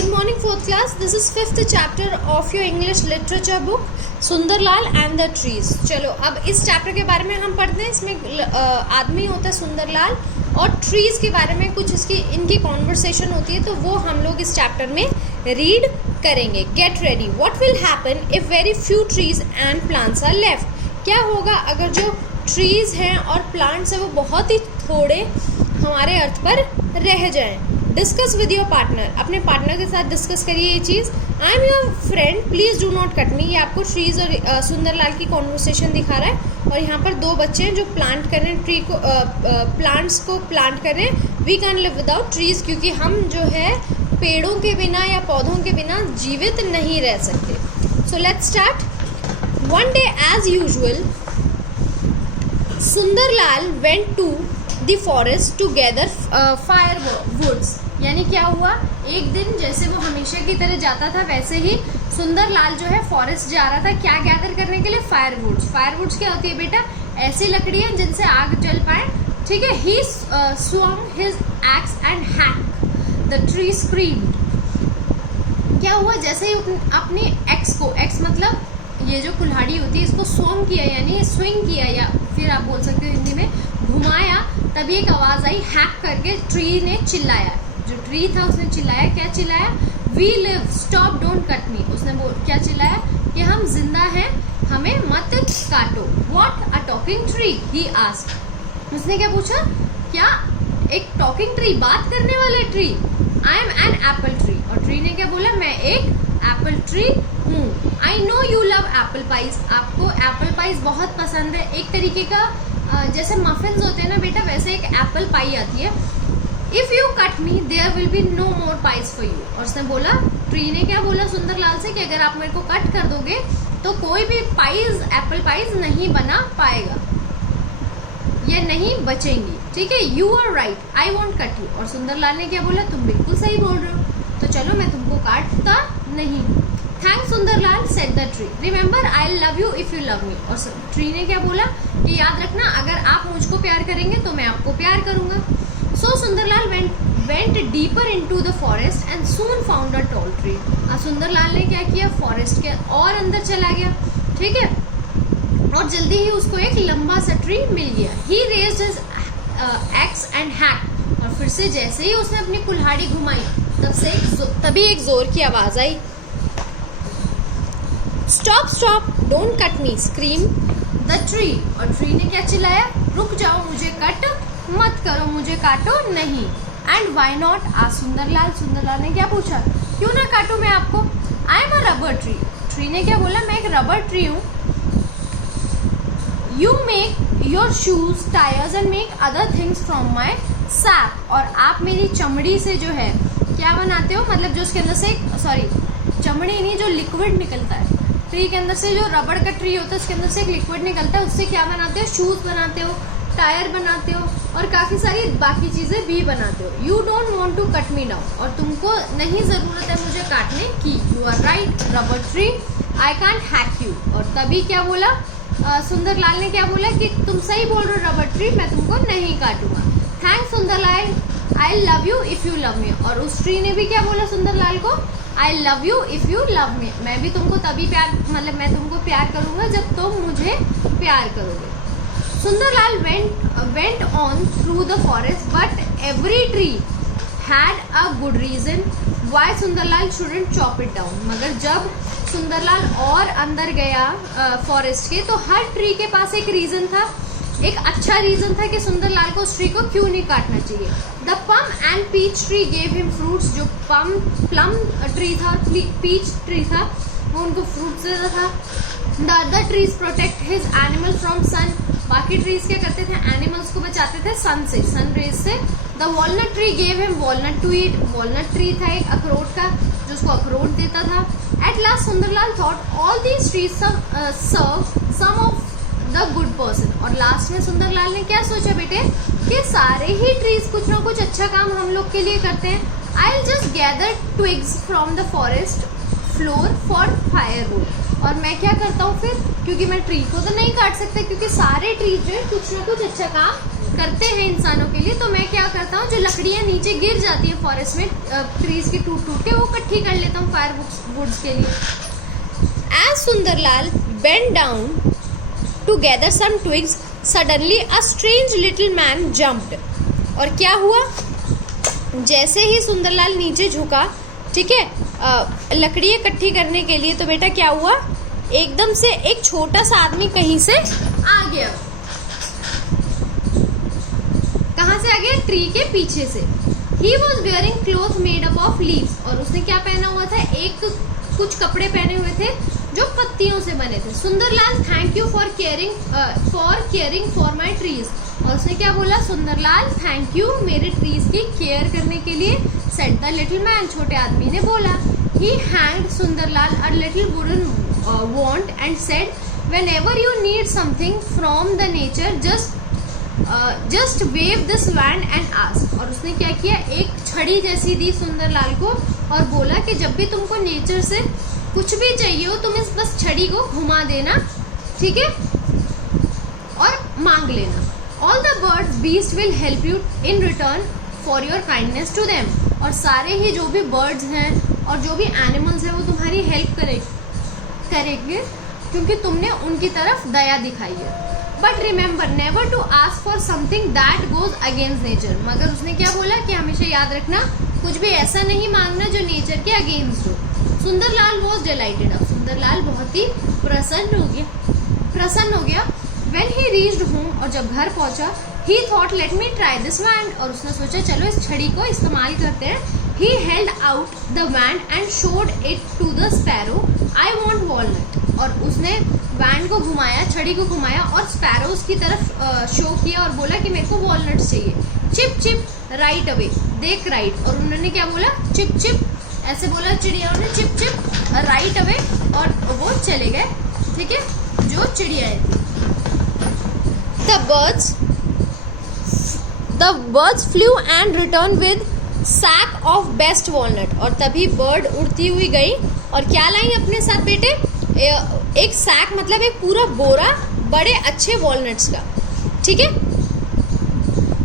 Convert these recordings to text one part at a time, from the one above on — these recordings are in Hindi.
Good morning, fourth class. This is fifth chapter of your English literature book, Sundarlal and the trees. चलो अब इस चैप्टर के बारे में हम पढ़ते हैं. इसमें आदमी होता है सुंदरलाल और ट्रीज के बारे में कुछ इनकी कॉन्वर्सेशन होती है, तो वो हम लोग इस चैप्टर में रीड करेंगे. Get ready. What will happen if very few trees and plants are left. क्या होगा अगर जो ट्रीज हैं और प्लांट्स हैं वो बहुत ही थोड़े हमारे अर्थ पर रह जाएं. Discuss with your partner. अपने पार्टनर के साथ डिस्कस करिए ये चीज़. I am your friend, please do not cut me. ये आपको ट्रीज और सुंदरलाल की कॉन्वर्सेशन दिखा रहा है. और यहाँ पर दो बच्चे हैं जो प्लांट कर रहे हैं, ट्री को प्लांट्स को प्लांट कर रहे हैं. We can live without trees, क्योंकि हम जो है पेड़ों के बिना या पौधों के बिना जीवित नहीं रह सकते. So let's start. One day as usual Sundarlal went to the forest to gather fire woods. यानी क्या हुआ, एक दिन जैसे वो हमेशा की तरह जाता था वैसे ही सुंदरलाल जो है फॉरेस्ट जा रहा था. क्या गैदर करने के लिए? Fire woods. फायर वुड्स क्या होती है बेटा? ऐसी लकड़ियाँ जिनसे आग जल पाए. ठीक है. ही swung his axe and hacked the tree screamed. क्या हुआ, जैसे ही अपने एक्स को, एक्स मतलब ये जो कुल्हाड़ी होती है, इसको स्वंग किया यानी स्विंग किया, या फिर आप बोल सकते हो हिंदी में घुमाया, तभी एक आवाज़ आई. हैक करके ट्री ने चिल्लाया. जो ट्री था उसने चिल्लाया. क्या चिल्लाया? We live, stop, don't cut me. उसने क्या चिल्लाया? कि हम जिंदा हैं, हमें मत काटो. What a talking tree, he asked. उसने क्या पूछा? क्या एक टॉकिंग ट्री, बात करने वाला tree? I am an apple tree. और ट्री ने क्या बोला? मैं एक एप्पल ट्री हूँ. I know you love apple pies. आपको एप्पल पाइज बहुत पसंद है. एक तरीके का जैसे मफिन्स होते हैं ना बेटा, वैसे एक एप्पल पाई आती है. If you cut me there will be no more pies for you. और उसने बोला, ट्री ने क्या बोला सुंदरलाल से कि अगर आप मेरे को कट कर दोगे तो कोई भी पाइज, एप्पल पाइज नहीं बना पाएगा, ये नहीं बचेंगी. ठीक है. You are right, I won't cut you. और सुंदरलाल ने क्या बोला? तुम बिल्कुल सही बोल रहे हो, तो चलो मैं तुमको काटता नहीं. Thank Sundarlal, said the tree. Remember I love you if you love me. और ट्री ने क्या बोला कि याद रखना, अगर आप मुझको प्यार करेंगे तो मैं आपको प्यार करूंगा. So Sundarlal went deeper into the forest and soon found a tall tree. Sundarlal ने क्या किया? फॉरेस्ट के और अंदर चला गया. ठीक है. और जल्दी ही उसको एक लंबा सा ट्री मिल गया. He raised his axe and hack. और फिर से जैसे ही उसने अपनी कुल्हाड़ी घुमाई, तभी एक जोर की आवाज आई. Stop stop, don't cut me, scream the tree. और ट्री ने क्या चिल्लाया? रुक जाओ, मुझे कट मत करो, मुझे काटो नहीं. एंड वाई नॉट, आज सुंदरलाल. सुंदरलाल ने क्या पूछा? क्यों ना काटूं मैं आपको? I am a rubber tree. Tree ने क्या बोला? मैं एक रबर ट्री हूँ. You make your shoes, tyres and make other things from my SAP. और आप मेरी चमड़ी से जो है क्या बनाते हो? मतलब जो उसके अंदर से, सॉरी चमड़ी नहीं, जो लिक्विड निकलता है ट्री के अंदर से, जो रबड़ का ट्री होता है उसके अंदर से एक लिक्विड निकलता है, उससे क्या बनाते हो? शूज बनाते हो, टायर बनाते हो और काफ़ी सारी बाकी चीज़ें भी बनाते हो. You don't want to cut me now. और तुमको नहीं ज़रूरत है मुझे काटने की. You are right, rubber tree, I can't hack you. और तभी क्या बोला सुंदरलाल ने? क्या बोला कि तुम सही बोल रहे हो रबर ट्री, मैं तुमको नहीं काटूंगा. Thank Sundarlal, I love you if you love me. और उस ट्री ने भी क्या बोला सुंदरलाल को? I love you if you love me. मैं भी तुमको तभी प्यार, मतलब मैं तुमको प्यार करूँगा जब तुम मुझे प्यार करोगे. Sundarlal went on through the forest, but every tree had a good reason why Sundarlal shouldn't chop it down. मगर जब सुंदरलाल और अंदर गया फॉरेस्ट के, तो हर ट्री के पास एक रीज़न था, एक अच्छा रीज़न था कि सुंदरलाल को उस ट्री को क्यों नहीं काटना चाहिए. The plum and peach tree gave him fruits. जो प्लम ट्री था, पीच ट्री था, वो उनको फ्रूट्स देता था. The other trees protect his animal from sun. बाकी ट्रीज क्या करते थे? एनिमल्स को बचाते थे सन से, सन रेज से. The walnut tree gave him walnut to eat. Walnut tree था एक अखरोट का, जो उसको अखरोट देता था. At last Sundarlal thought all these trees serve some of the good person. और लास्ट में सुंदरलाल ने क्या सोचा बेटे? कि सारे ही ट्रीज कुछ ना कुछ अच्छा काम हम लोग के लिए करते हैं. I will just gather twigs from the forest floor for firewood. और मैं क्या करता हूँ फिर, क्योंकि मैं ट्री को तो नहीं काट सकता, क्योंकि सारे ट्रीज जो है कुछ ना कुछ अच्छा काम करते हैं इंसानों के लिए, तो मैं क्या करता हूँ, जो लकड़ियाँ नीचे गिर जाती है फॉरेस्ट में ट्रीज की टूट टूट के, वो इकट्ठी कर लेता हूँ फायर वुड्स के लिए। As Sundarlal bend down to gather some twigs, suddenly a strange little man jumped. और क्या हुआ, जैसे ही सुंदरलाल नीचे झुका, ठीक है, लकड़ी इकट्ठी करने के लिए, तो बेटा क्या हुआ, एकदम से एक छोटा सा आदमी कहीं से आ गया। कहाँ से आ गया, ट्री के पीछे से। He was wearing cloth made up of leaves, और उसने क्या पहना हुआ था, कुछ कपड़े पहने हुए थे जो पत्तियों से बने थे। Sundarlal thank you for caring for my trees, और उसने क्या बोला, सुंदरलाल थैंक यू मेरे ट्रीज की केयर करने के लिए। सेड द लिटिल मैन, छोटे आदमी ने बोला। He handed Sundarlal a little wooden wand and said, whenever you need something from the nature, just wave this wand and ask। और उसने क्या किया, एक छड़ी जैसी दी सुंदरलाल को और बोला कि जब भी तुमको नेचर से कुछ भी चाहिए हो, तुम इस बस छड़ी को घुमा देना, ठीक है, और मांग लेना। All the birds beast will help you in return for your kindness to them, और सारे ही जो भी बर्ड्स हैं और जो भी एनिमल्स हैं वो तुम्हारी हेल्प करेंगे क्योंकि तुमने उनकी तरफ दया दिखाई है। But remember never to ask for something that goes against nature, मगर उसने क्या बोला कि हमेशा याद रखना, कुछ भी ऐसा नहीं मांगना जो नेचर के अगेंस्ट हो। सुंदरलाल वॉज डिलाइटेड, अब सुंदरलाल बहुत ही प्रसन्न हो गया। व्हेन ही रीच्ड होम, और जब घर पहुंचा, ही thought let me try this wand, और उसने सोचा चलो इस छड़ी को इस्तेमाल करते हैं। He held out the wand and showed it to the sparrow, I want walnut, और उसने वैंड को घुमाया, छड़ी को घुमाया और स्पैरोज की तरफ शो किया और बोला कि मेरे को वॉलनट्स चाहिए। चिप चिप राइट अवे, देख राइट, और उन्होंने क्या बोला, चिप चिप, ऐसे बोला चिड़ियाओं ने, चिप चिप राइट अवे, और वो चले गए, ठीक है, जो चिड़ियाएं थी। The birds flew and returned with sack of best walnut, और तभी बर्ड उड़ती हुई गई और क्या लाई अपने साथ बेटे, एक सैक मतलब एक पूरा बोरा बड़े अच्छे वॉलनट्स का, ठीक है।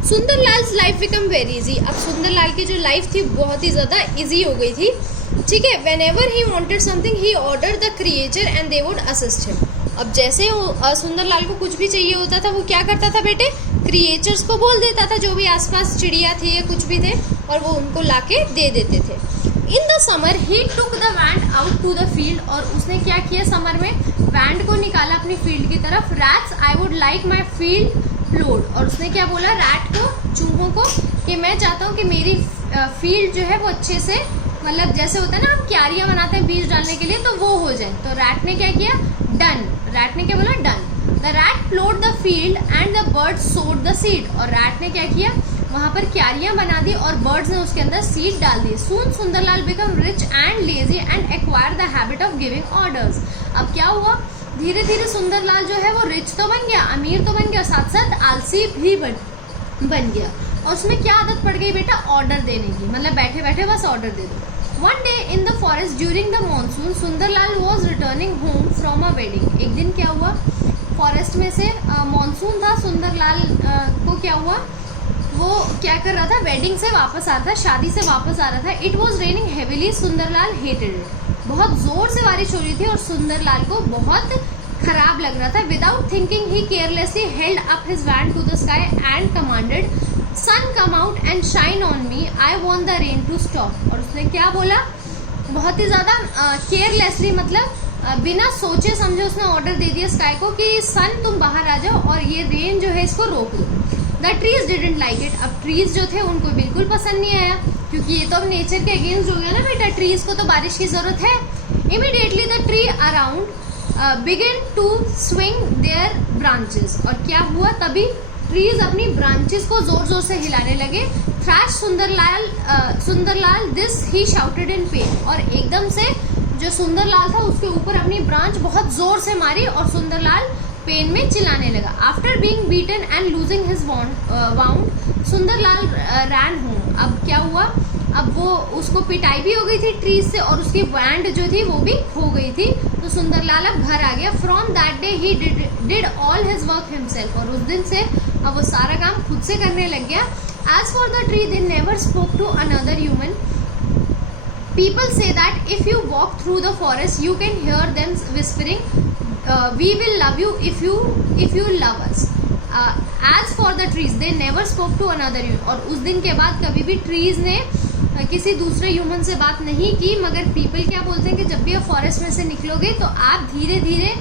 सुंदरलाल्स लाइफ बिकम वेरी इजी, अब सुंदरलाल की जो लाइफ थी बहुत ही ज़्यादा इजी हो गई थी, ठीक है। Whenever he wanted something, he ordered the creature and they would assist him। अब जैसे सुंदरलाल को कुछ भी चाहिए होता था, वो क्या करता था बेटे, क्रिएचर्स को बोल देता था, जो भी आसपास चिड़िया थी या कुछ भी थे, और वो उनको लाके दे देते थे। In the summer he took the wand out to the field, और उसने क्या किया, समर में वैंड को निकाला अपनी फील्ड की तरफ। Rats I would like my field प्लोड, और उसने क्या बोला रैट को, चूहों को, कि मैं चाहता हूँ कि मेरी फील्ड जो है वो अच्छे से, मतलब जैसे होता है ना हम क्यारियाँ बनाते हैं बीज डालने के लिए, तो वो हो जाए। तो रैट ने क्या किया, डन, रैट ने क्या बोला, done. The rat प्लोड the field and the bird सोड द सीड, और रैट ने क्या किया, वहाँ पर क्यारियाँ बना दी और बर्ड्स ने उसके अंदर सीड डाल दी। Soon Sundarlal become rich and lazy and acquire the habit of giving orders. अब क्या हुआ, धीरे धीरे सुंदरलाल जो है वो रिच तो बन गया, अमीर तो बन गया, साथ साथ आलसी भी बन गया। और उसमें क्या आदत पड़ गई बेटा, ऑर्डर देने की, मतलब बैठे बैठे बस ऑर्डर दे दो। One day in the forest during the monsoon, Sundarlal was returning home from a wedding। एक दिन क्या हुआ, फॉरेस्ट में से मानसून था, सुंदरलाल को क्या हुआ, वो क्या कर रहा था, वेडिंग से वापस आ रहा था, शादी से वापस आ रहा था। It was raining heavily, Sundarlal hated it, बहुत जोर से बारिश हो रही थी और सुंदरलाल को बहुत खराब लग रहा था। Without thinking he carelessly held up his wand to the sky and commanded, sun come out and shine on me, I want the rain to stop. और उसने क्या बोला, बहुत ही ज़्यादा केयरलेसली, मतलब बिना सोचे समझे उसने ऑर्डर दे दिया स्काई को कि सन तुम बाहर आ जाओ और ये रेन जो है इसको रोक दो। The trees didn't like it, अब ट्रीज जो थे उनको बिल्कुल पसंद नहीं आया, क्योंकि ये तो अब नेचर के अगेंस्ट हो गया ना बेटा, ट्रीज को तो बारिश की जरूरत है। Immediately the tree around begin to swing their branches, और क्या हुआ, तभी ट्रीज अपनी ब्रांचेस को जोर जोर से हिलाने लगे। Thrash Sundarlal this he shouted in pain, और एकदम से जो सुंदरलाल था उसके ऊपर अपनी ब्रांच बहुत जोर से मारी और सुंदरलाल पेन में चिल्लाने लगा। After being beaten and losing his wound, Sundarlal ran home. अब क्या हुआ, अब वो उसको पिटाई भी हो गई थी ट्रीज से और उसकी वैंड जो थी वो भी खो गई थी, तो सुंदरलाल अब घर आ गया। From that day he did all his work himself, और उस दिन से अब वो सारा काम खुद से करने लग गया. As for the tree, they never spoke to another human. People say that if you walk through the forest, you can hear them whispering, "We will love you if you love us." As for the trees, they never spoke to another human. और उस दिन के बाद कभी भी ट्रीज ने किसी दूसरे ह्यूमन से बात नहीं की. मगर पीपल क्या बोलते हैं कि जब भी आप फॉरेस्ट में से निकलोगे तो आप धीरे धीरे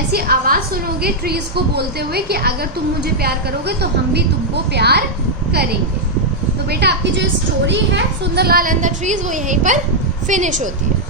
ऐसी आवाज़ सुनोगे ट्रीज को बोलते हुए कि अगर तुम मुझे प्यार करोगे तो हम भी तुमको प्यार करेंगे. तो बेटा आपकी जो स्टोरी है सुंदरलाल एंड द ट्रीज वो यहीं पर फिनिश होती है.